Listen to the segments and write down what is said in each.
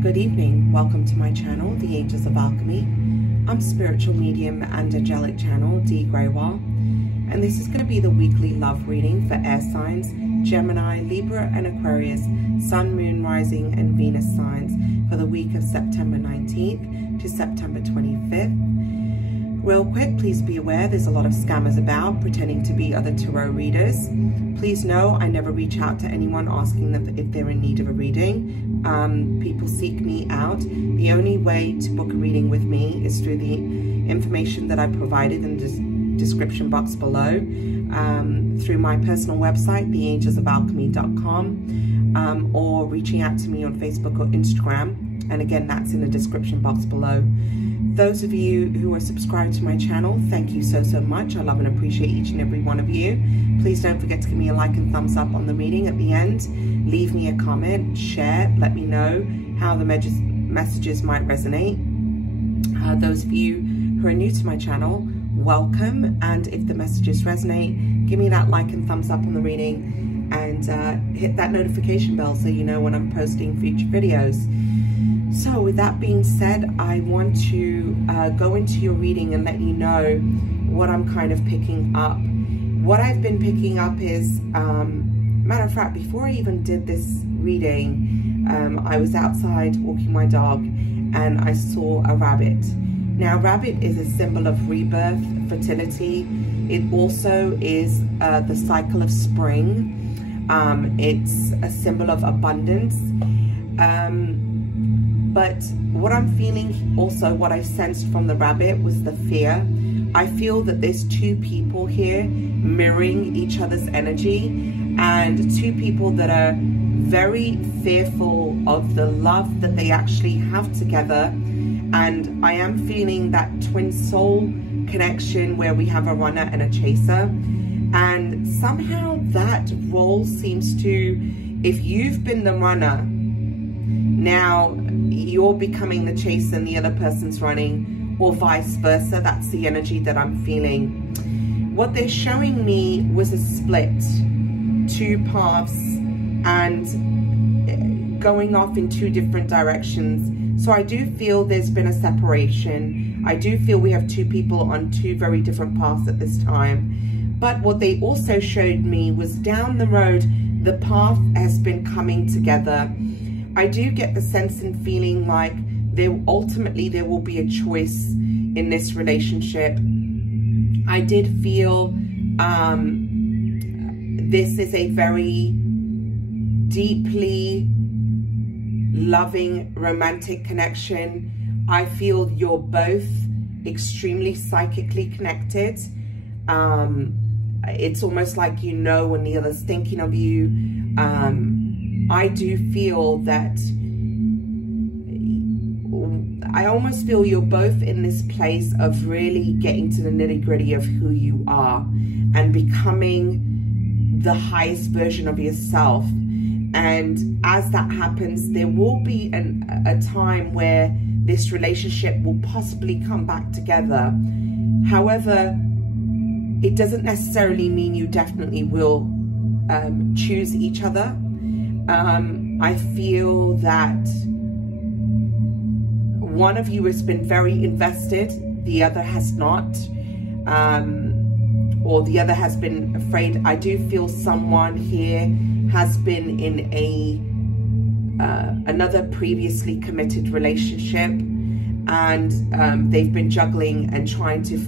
Good evening, welcome to my channel, the Angels of Alchemy. I'm spiritual medium and angelic channel, Dee Grewal, and this is going to be the weekly love reading for air signs, Gemini, Libra and Aquarius, Sun, Moon, Rising and Venus signs for the week of September 19th to September 25th. Real quick, please be aware there's a lot of scammers about pretending to be other tarot readers. Please know I never reach out to anyone asking them if they're in need of a reading. People seek me out. The only way to book a reading with me is through the information that I provided in the description box below, through my personal website, theangelsofalchemy.com, or reaching out to me on Facebook or Instagram. And again, that's in the description box below. Those of you who are subscribed to my channel, thank you so much. I love and appreciate each and every one of you. Please don't forget to give me a like and thumbs up on the reading at the end. Leave me a comment, share, let me know how the messages might resonate. Those of you who are new to my channel, welcome. And if the messages resonate, give me that like and thumbs up on the reading, and hit that notification bell so you know when I'm posting future videos. So with that being said, I want to go into your reading and let you know what I'm kind of picking up. What I've been picking up is, matter of fact, before I even did this reading, I was outside walking my dog and I saw a rabbit. Now, rabbit is a symbol of rebirth, fertility. It also is the cycle of spring. It's a symbol of abundance. But what I'm feeling also, what I sensed from the rabbit was the fear. I feel that there's two people here mirroring each other's energy, and two people that are very fearful of the love that they actually have together. And I am feeling that twin soul connection where we have a runner and a chaser. And somehow that role seems to, if you've been the runner, now you're becoming the chaser and the other person's running, or vice versa. That's the energy that I'm feeling. What they're showing me was a split, two paths, and going off in two different directions. So I do feel there's been a separation. I do feel we have two people on two very different paths at this time. But what they also showed me was down the road, the path has been coming together. I do get the sense and feeling like ultimately there will be a choice in this relationship. I did feel this is a very deeply loving, romantic connection. I feel you're both extremely psychically connected. It's almost like you know when the other's thinking of you. I do feel that, I almost feel you're both in this place of really getting to the nitty-gritty of who you are and becoming the highest version of yourself. And as that happens, there will be a time where this relationship will possibly come back together. However, it doesn't necessarily mean you definitely will choose each other. I feel that one of you has been very invested, the other has not, or the other has been afraid. I do feel someone here has been in another previously committed relationship, and they've been juggling and trying to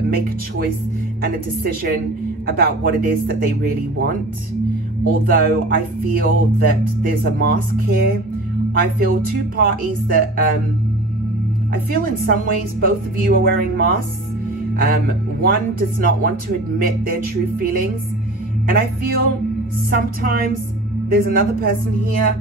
make a choice and a decision about what it is that they really want. Although I feel that there's a mask here. I feel two parties that, I feel in some ways both of you are wearing masks. One does not want to admit their true feelings. And I feel sometimes there's another person here,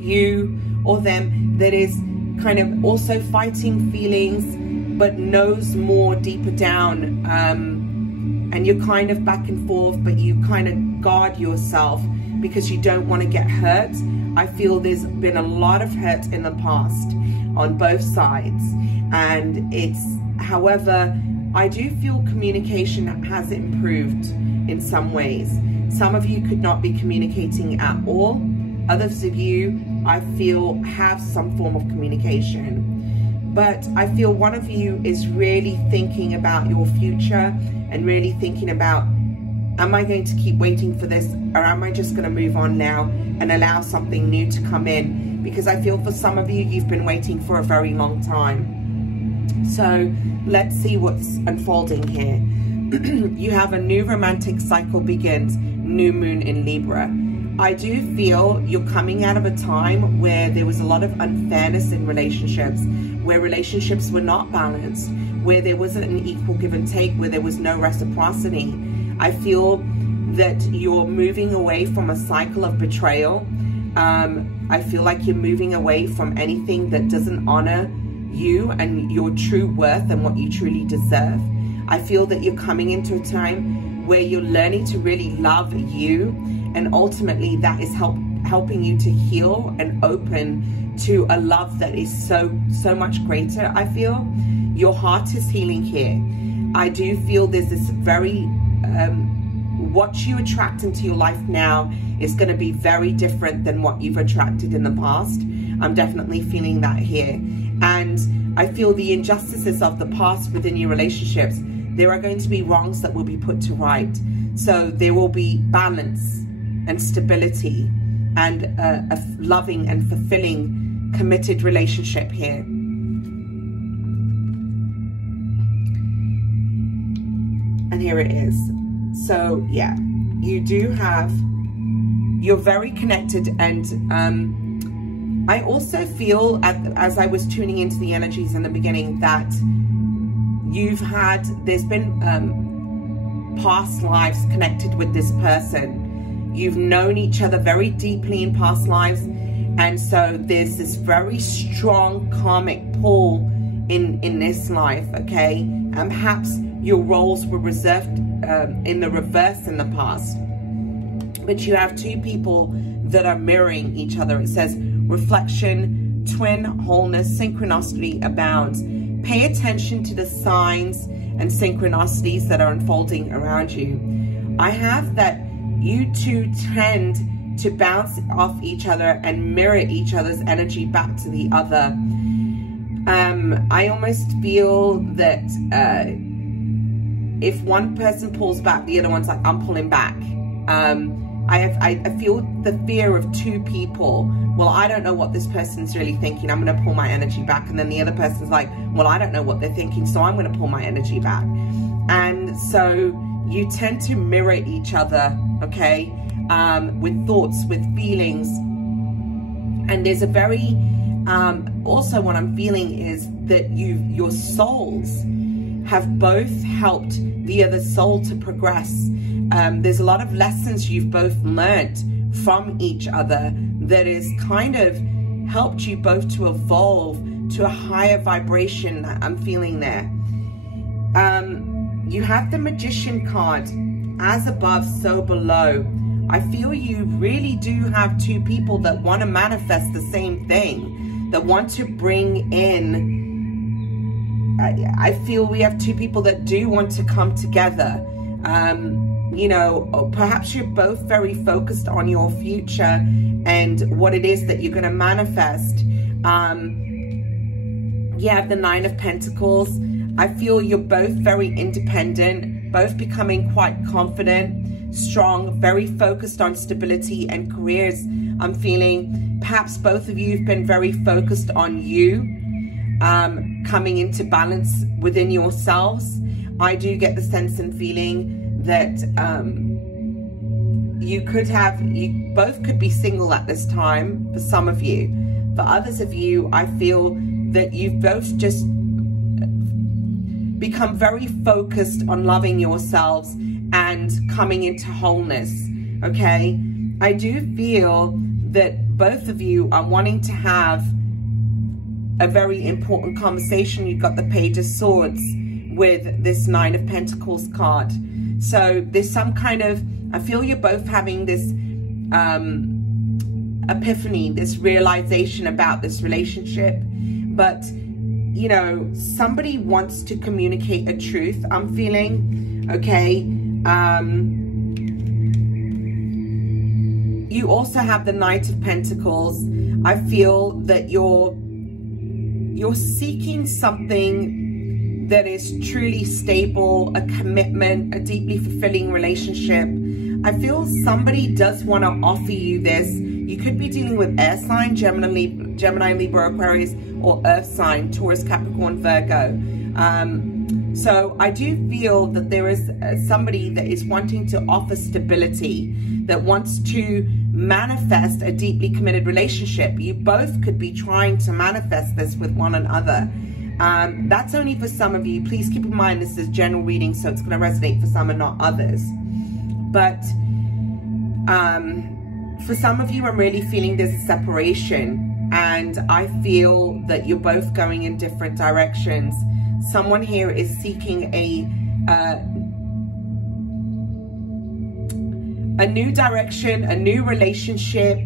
you or them, that is kind of also fighting feelings, but knows more deeper down. And you're kind of back and forth, but you kind of guard yourself because you don't want to get hurt. I feel there's been a lot of hurt in the past on both sides. And however, I do feel communication has improved in some ways. Some of you could not be communicating at all. Others of you I feel have some form of communication. But I feel one of you is really thinking about your future and really thinking about, am I going to keep waiting for this, or am I just going to move on now and allow something new to come in? Because I feel for some of you, you've been waiting for a very long time. So let's see what's unfolding here. You have a new romantic cycle begins, new moon in Libra. I do feel you're coming out of a time where there was a lot of unfairness in relationships, where relationships were not balanced, where there wasn't an equal give and take, where there was no reciprocity. I feel that you're moving away from a cycle of betrayal. I feel like you're moving away from anything that doesn't honor you and your true worth and what you truly deserve. I feel that you're coming into a time where you're learning to really love you, and ultimately that is helping you to heal and open to a love that is so much greater. I feel your heart is healing here. I do feel there's this very what you attract into your life now is going to be very different than what you've attracted in the past. I'm definitely feeling that here. And I feel the injustices of the past within your relationships, there are going to be wrongs that will be put to right. So there will be balance and stability and a loving and fulfilling, committed relationship here. And here it is. So yeah, you do have, you're very connected. And I also feel, as I was tuning into the energies in the beginning, that there's been past lives connected with this person. You've known each other very deeply in past lives, and so there's this very strong karmic pull in this life, okay? And perhaps your roles were reserved in the reverse in the past, but you have two people that are mirroring each other. It says reflection, twin, wholeness, synchronicity abounds. Pay attention to the signs and synchronicities that are unfolding around you. I have that you two tend to bounce off each other and mirror each other's energy back to the other. I almost feel that if one person pulls back, the other one's like, I'm pulling back. I feel the fear of two people. Well, I don't know what this person's really thinking, I'm going to pull my energy back. And then the other person's like, well, I don't know what they're thinking, so I'm going to pull my energy back. And so you tend to mirror each other, okay, with thoughts, with feelings. And there's a very, also what I'm feeling is that your souls have both helped the other soul to progress. There's a lot of lessons you've both learnt from each other that is kind of helped you both to evolve to a higher vibration. I'm feeling there. You have the Magician card, as above, so below. I feel you really do have two people that want to manifest the same thing, that want to bring in, I feel we have two people that do want to come together. You know, perhaps you're both very focused on your future and what it is that you're going to manifest. You have the Nine of Pentacles. I feel you're both very independent, both becoming quite confident, strong, very focused on stability and careers. I'm feeling perhaps both of you have been very focused on you, coming into balance within yourselves. I do get the sense and feeling that you both could be single at this time for some of you. For others of you, I feel that you've both just become very focused on loving yourselves and coming into wholeness, okay? I do feel that both of you are wanting to have a very important conversation. You've got the Page of Swords with this Nine of Pentacles card. So there's some kind of, I feel you're both having this epiphany, this realization about this relationship. But, you know, somebody wants to communicate a truth, I'm feeling, okay? You also have the Knight of Pentacles. I feel that you're seeking something that is truly stable, a commitment, a deeply fulfilling relationship. I feel somebody does want to offer you this. You could be dealing with air sign, Gemini, Libra, Aquarius, or earth sign, Taurus, Capricorn, Virgo. So I do feel that there is somebody that is wanting to offer stability, that wants to manifest a deeply committed relationship. You both could be trying to manifest this with one another. That's only for some of you. Please keep in mind this is general reading, so it's going to resonate for some and not others. But for some of you, I'm really feeling this separation, and I feel that you're both going in different directions. Someone here is seeking a new direction, a new relationship,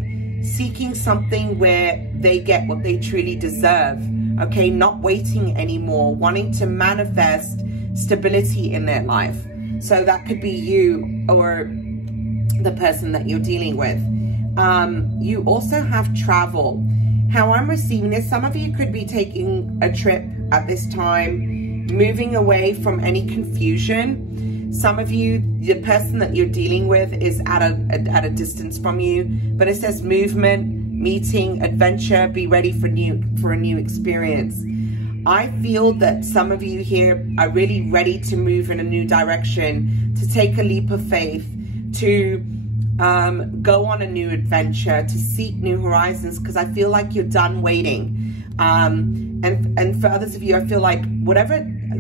seeking something where they get what they truly deserve. Okay, not waiting anymore, wanting to manifest stability in their life. So that could be you or the person that you're dealing with. You also have travel. How I'm receiving this, some of you could be taking a trip at this time, moving away from any confusion. Some of you, the person that you're dealing with is at a distance from you, but it says movement, meeting, adventure, be ready for a new experience. I feel that some of you here are really ready to move in a new direction, to take a leap of faith, to go on a new adventure, to seek new horizons, because I feel like you're done waiting. And for others of you, I feel like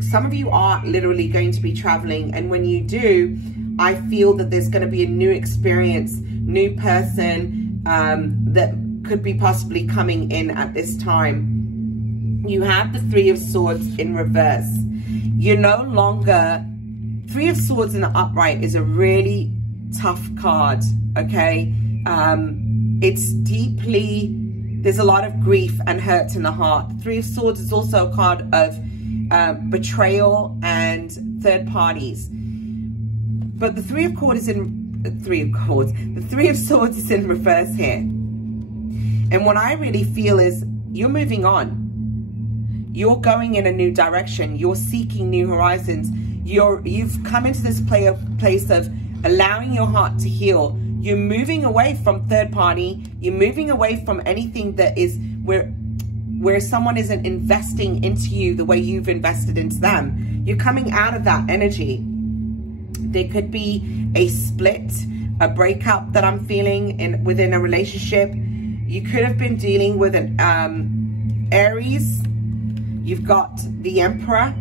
some of you are literally going to be traveling, and when you do, I feel that there's going to be a new experience, new person that could be possibly coming in at this time. You have the Three of Swords in reverse. You're no longer... Three of Swords in the upright is a really tough card, okay? It's deeply... There's a lot of grief and hurt in the heart. Three of Swords is also a card of betrayal and third parties. But the Three of Swords is in reverse here. And what I really feel is you're moving on. You're going in a new direction. You're seeking new horizons. You've come into this place of allowing your heart to heal. You're moving away from third party. You're moving away from anything that is where someone isn't investing into you the way you've invested into them. You're coming out of that energy. There could be a split, a breakup that I'm feeling within a relationship. You could have been dealing with an Aries. You've got the Emperor.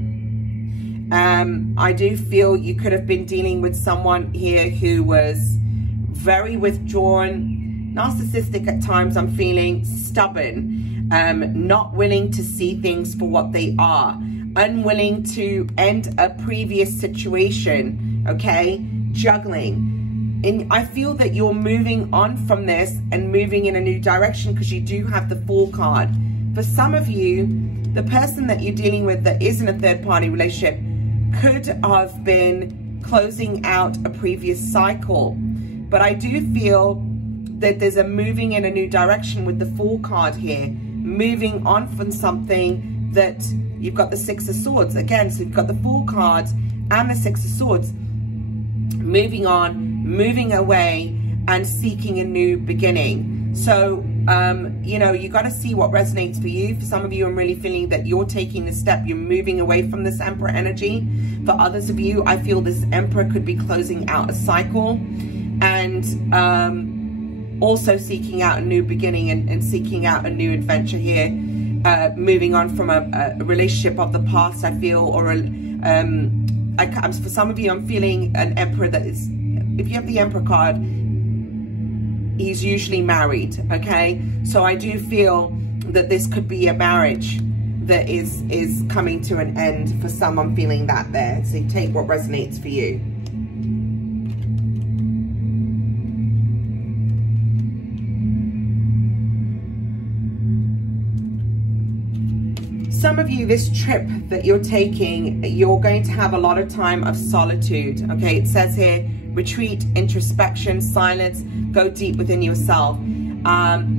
I do feel you could have been dealing with someone here who was very withdrawn, narcissistic at times, I'm feeling, stubborn, not willing to see things for what they are, unwilling to end a previous situation, okay, juggling. And I feel that you're moving on from this and moving in a new direction because you do have the Fool card. For some of you, the person that you're dealing with that is in a third-party relationship could have been closing out a previous cycle. But I do feel that there's a moving in a new direction with the Fool card here, moving on from something that you've got the Six of Swords. Again, so you've got the Fool card and the Six of Swords. Moving on, moving away, and seeking a new beginning. So, you know, you got to see what resonates for you. For some of you, I'm really feeling that you're taking the step. You're moving away from this Emperor energy. For others of you, I feel this Emperor could be closing out a cycle and also seeking out a new beginning and seeking out a new adventure here. Moving on from a relationship of the past, I feel, or for some of you, I'm feeling an Emperor that is, if you have the Emperor card, he's usually married, okay? So I do feel that this could be a marriage that is coming to an end. For some, I'm feeling that there. So you take what resonates for you. Some of you, this trip that you're taking, you're going to have a lot of time of solitude, okay? It says here, retreat, introspection, silence, go deep within yourself.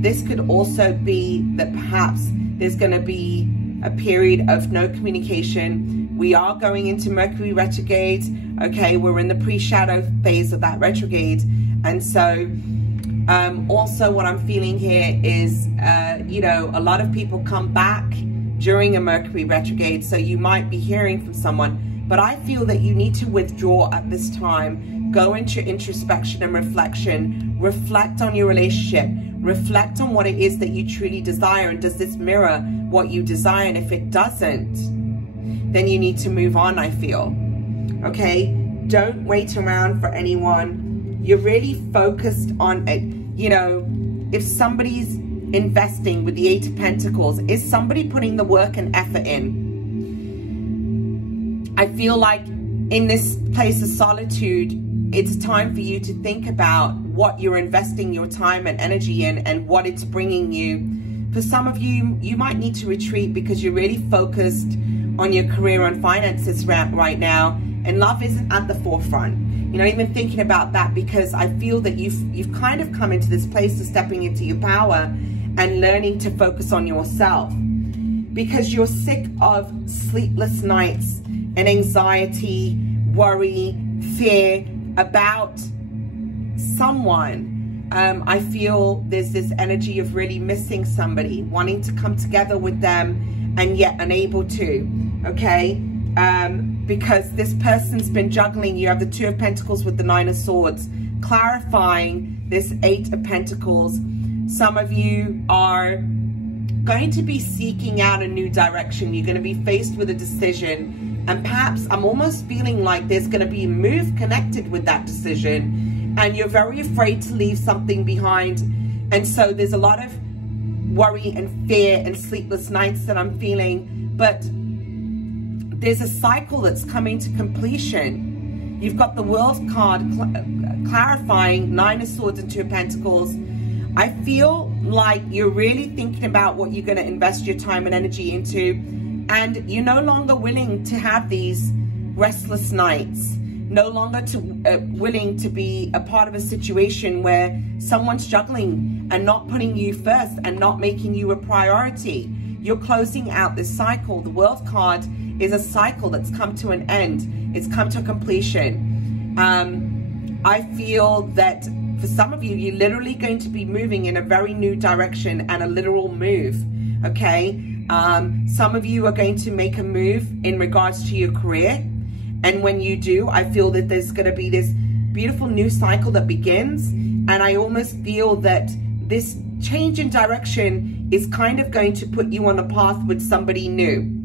This could also be that perhaps there's going to be a period of no communication. We are going into Mercury retrograde. Okay, we're in the pre-shadow phase of that retrograde. And so also what I'm feeling here is, you know, a lot of people come back during a Mercury retrograde. So you might be hearing from someone, but I feel that you need to withdraw at this time, go into introspection and reflection, reflect on your relationship, reflect on what it is that you truly desire, and does this mirror what you desire? And if it doesn't, then you need to move on, I feel. Okay, don't wait around for anyone. You're really focused on it. You know, if somebody's investing with the Eight of Pentacles, is somebody putting the work and effort in? I feel like in this place of solitude, it's time for you to think about what you're investing your time and energy in and what it's bringing you. For some of you, you might need to retreat because you're really focused on your career and finances right now, and love isn't at the forefront. You know, even thinking about that, because I feel that you've kind of come into this place of stepping into your power and learning to focus on yourself, because you're sick of sleepless nights and anxiety, worry, fear about someone. I feel there's this energy of really missing somebody, wanting to come together with them and yet unable to, okay? Because this person's been juggling. You have the Two of Pentacles with the Nine of Swords, clarifying this Eight of Pentacles. Some of you are going to be seeking out a new direction. You're going to be faced with a decision, and perhaps I'm almost feeling like there's going to be a move connected with that decision, and you're very afraid to leave something behind. And so there's a lot of worry and fear and sleepless nights that I'm feeling, but there's a cycle that's coming to completion. You've got the World card clarifying Nine of Swords and Two of Pentacles. I feel like you're really thinking about what you're going to invest your time and energy into, and you're no longer willing to have these restless nights, no longer willing to be a part of a situation where someone's juggling and not putting you first and not making you a priority. You're closing out this cycle. The World card is a cycle that's come to an end. It's come to completion. I feel that for some of you, you're literally going to be moving in a very new direction, and a literal move, okay? Some of you are going to make a move in regards to your career. And when you do, I feel that there's going to be this beautiful new cycle that begins. And I almost feel that this change in direction is kind of going to put you on a path with somebody new.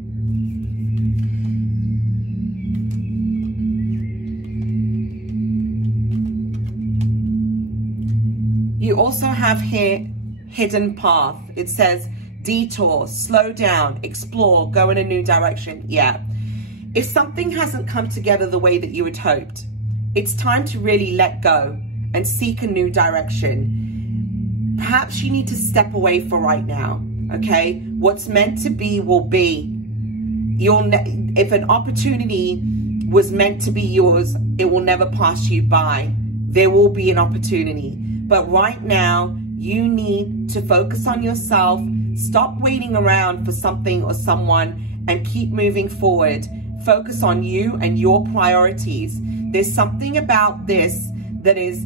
You also have here hidden path. It says detour, slow down, explore, go in a new direction. Yeah. If something hasn't come together the way that you had hoped, it's time to really let go and seek a new direction. Perhaps you need to step away for right now, okay? What's meant to be will be. If an opportunity was meant to be yours, it will never pass you by. There will be an opportunity. But right now, you need to focus on yourself, stop waiting around for something or someone, and keep moving forward. Focus on you and your priorities. There's something about this that is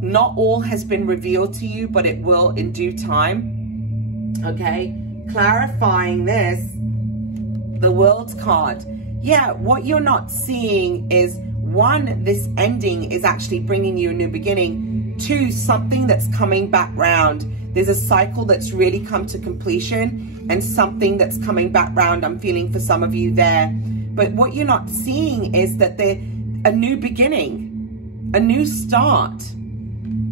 not all has been revealed to you, but it will in due time. Okay, clarifying this, the World card. Yeah, what you're not seeing is, one, this ending is actually bringing you a new beginning. Two, something that's coming back round. There's a cycle that's really come to completion, and something that's coming back round, I'm feeling for some of you there. But what you're not seeing is that there's a new beginning, a new start.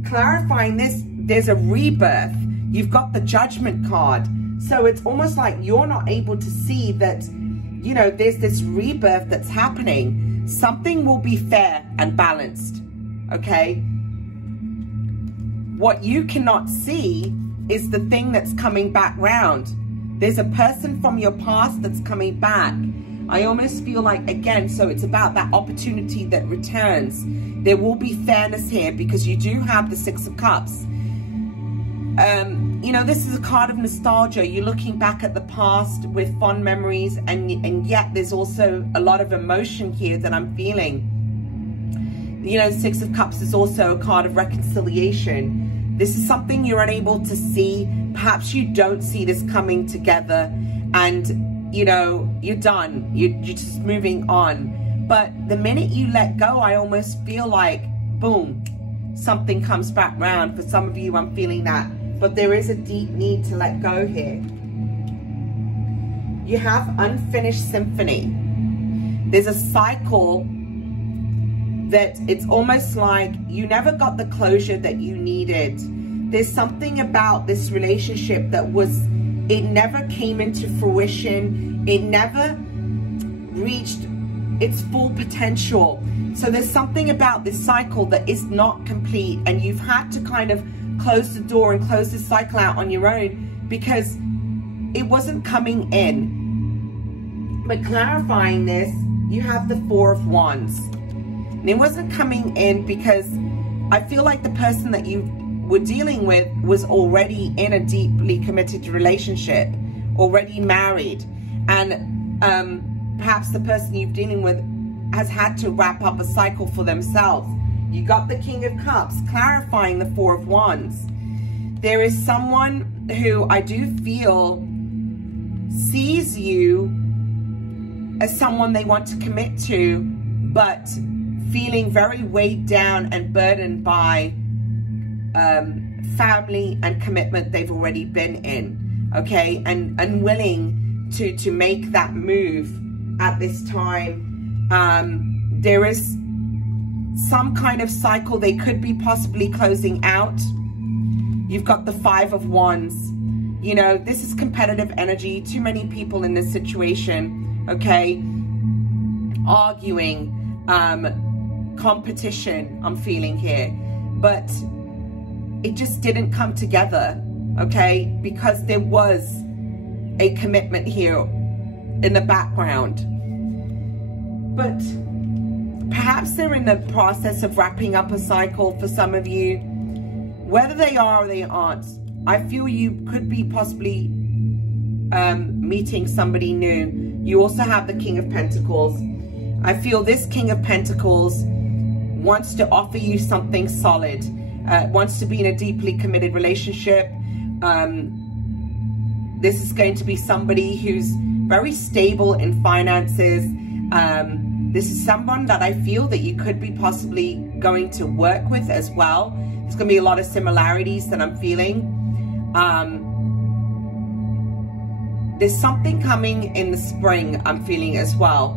Clarifying this, there's a rebirth. You've got the Judgment card. So it's almost like you're not able to see that, you know, there's this rebirth that's happening. Something will be fair and balanced, okay? What you cannot see is the thing that's coming back round. There's a person from your past that's coming back. I almost feel like, again, so it's about that opportunity that returns. There will be fairness here because you do have the Six of Cups. You know, this is a card of nostalgia. You're looking back at the past with fond memories, and yet there's also a lot of emotion here that I'm feeling. You know, Six of Cups is also a card of reconciliation. This is something you're unable to see. Perhaps you don't see this coming together, and, you know, you're done. You're just moving on. But the minute you let go, I almost feel like, boom, something comes back round. For some of you, I'm feeling that. But there is a deep need to let go here. You have unfinished symphony. There's a cycle that it's almost like you never got the closure that you needed. There's something about this relationship that it never came into fruition. It never reached its full potential. So there's something about this cycle that is not complete, and you've had to kind of close the door and close this cycle out on your own because it wasn't coming in. But clarifying this, you have the Four of Wands. And it wasn't coming in because I feel like the person that you were dealing with was already in a deeply committed relationship, already married. And perhaps the person you're dealing with has had to wrap up a cycle for themselves. You got the King of Cups, clarifying the Four of Wands. There is someone who I do feel sees you as someone they want to commit to, but feeling very weighed down and burdened by family and commitment they've already been in, okay? And unwilling to make that move at this time. There is some kind of cycle they could be possibly closing out. You've got the Five of Wands. You know, this is competitive energy. Too many people in this situation, okay? Arguing, competition, I'm feeling here. But it just didn't come together, okay? Because there was a commitment here in the background. But perhaps they're in the process of wrapping up a cycle for some of you. Whether they are or they aren't, I feel you could be possibly meeting somebody new. You also have the King of Pentacles. I feel this King of Pentacles wants to offer you something solid, wants to be in a deeply committed relationship. This is going to be somebody who's very stable in finances. This is someone that I feel that you could be possibly going to work with as well. There's going to be a lot of similarities that I'm feeling. There's something coming in the spring, I'm feeling as well.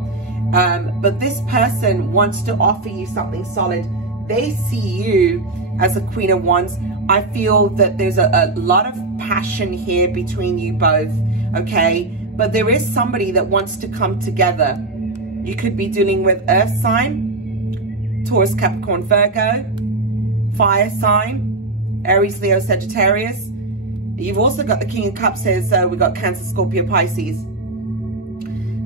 But this person wants to offer you something solid. They see you as a Queen of Wands. I feel that there's a lot of passion here between you both, okay? But there is somebody that wants to come together. You could be dealing with Earth sign, Taurus, Capricorn, Virgo, fire sign, Aries, Leo, Sagittarius. You've also got the King of Cups here, so we've got Cancer, Scorpio, Pisces.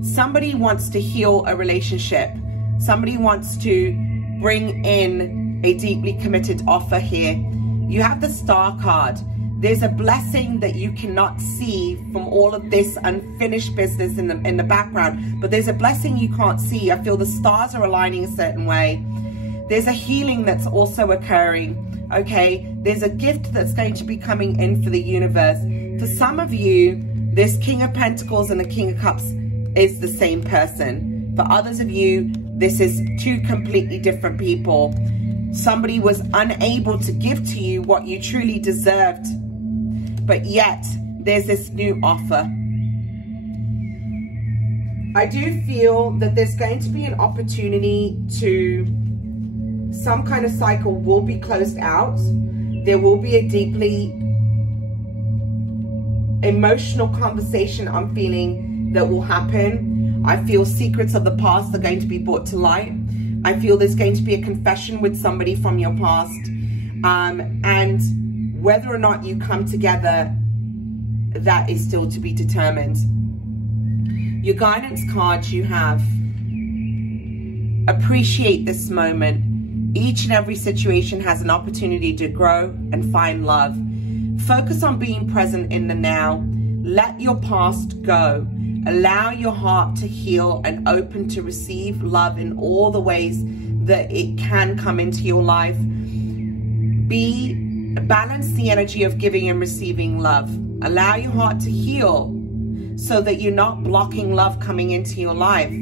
Somebody wants to heal a relationship. Somebody wants to bring in a deeply committed offer here. You have the Star card. There's a blessing that you cannot see from all of this unfinished business in the background, but there's a blessing you can't see. I feel the stars are aligning a certain way. There's a healing that's also occurring, okay? There's a gift that's going to be coming in for the universe. For some of you, this King of Pentacles and the King of Cups is the same person. For others of you, this is two completely different people. Somebody was unable to give to you what you truly deserved, but yet there's this new offer. I do feel that there's going to be an opportunity to, some kind of cycle will be closed out. There will be a deeply emotional conversation I'm feeling that will happen. I feel secrets of the past are going to be brought to light. I feel there's going to be a confession with somebody from your past. And whether or not you come together, that is still to be determined. Your guidance cards you have: appreciate this moment. Each and every situation has an opportunity to grow and find love. Focus on being present in the now. Let your past go. Allow your heart to heal and open to receive love in all the ways that it can come into your life. Balance the energy of giving and receiving love. Allow your heart to heal so that you're not blocking love coming into your life.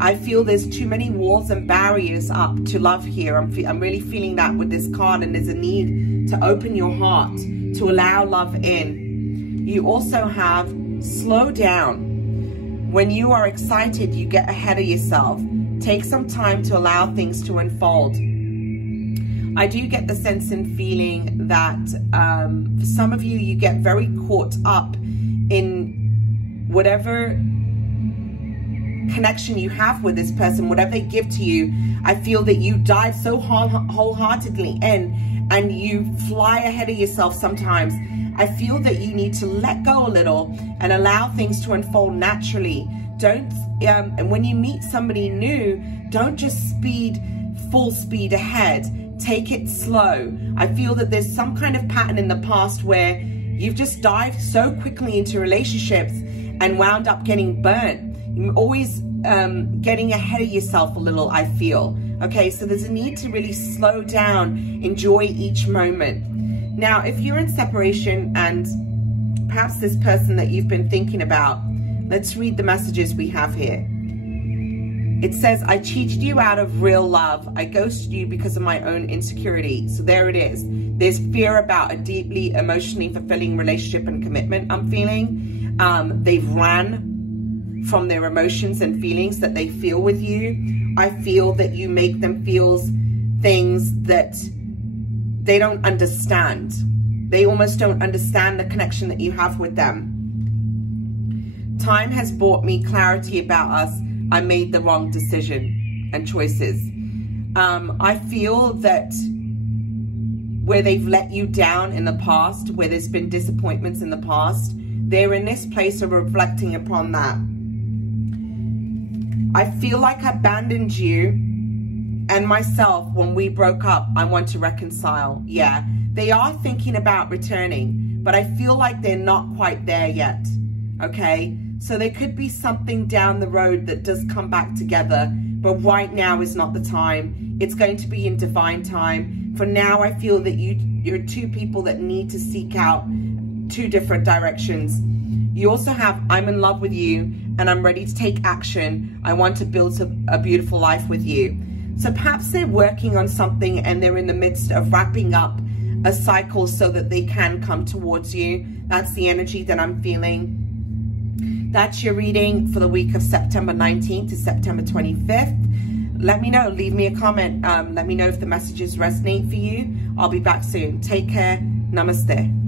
I feel there's too many walls and barriers up to love here. I'm really feeling that with this card, and there's a need to open your heart to allow love in. You also have slow down. When you are excited, you get ahead of yourself. Take some time to allow things to unfold. I do get the sense and feeling that for some of you, you get very caught up in whatever connection you have with this person, whatever they give to you. I feel that you dive so wholeheartedly in and you fly ahead of yourself sometimes. I feel that you need to let go a little and allow things to unfold naturally. Don't, and when you meet somebody new, don't just full speed ahead. Take it slow. I feel that there's some kind of pattern in the past where you've just dived so quickly into relationships and wound up getting burnt. You're always getting ahead of yourself a little, I feel. Okay, so there's a need to really slow down, enjoy each moment. Now, if you're in separation and perhaps this person that you've been thinking about, let's read the messages we have here. It says, I cheated you out of real love. I ghosted you because of my own insecurity. So there it is. There's fear about a deeply emotionally fulfilling relationship and commitment, I'm feeling. They've ran from their emotions and feelings that they feel with you. I feel that you make them feel things that they don't understand. They almost don't understand the connection that you have with them. Time has brought me clarity about us. I made the wrong decision and choices. I feel that where they've let you down in the past, where there's been disappointments in the past, they're in this place of reflecting upon that. I feel like I abandoned you and myself when we broke up. I want to reconcile. Yeah, they are thinking about returning, but I feel like they're not quite there yet. Okay, so there could be something down the road that does come back together, but right now is not the time. It's going to be in divine time. For now, I feel that you're two people that need to seek out two different directions. You also have, I'm in love with you and I'm ready to take action. I want to build a beautiful life with you. So perhaps they're working on something and they're in the midst of wrapping up a cycle so that they can come towards you. That's the energy that I'm feeling. That's your reading for the week of September 19th to September 25th. Let me know, leave me a comment. Let me know if the messages resonate for you. I'll be back soon. Take care. Namaste.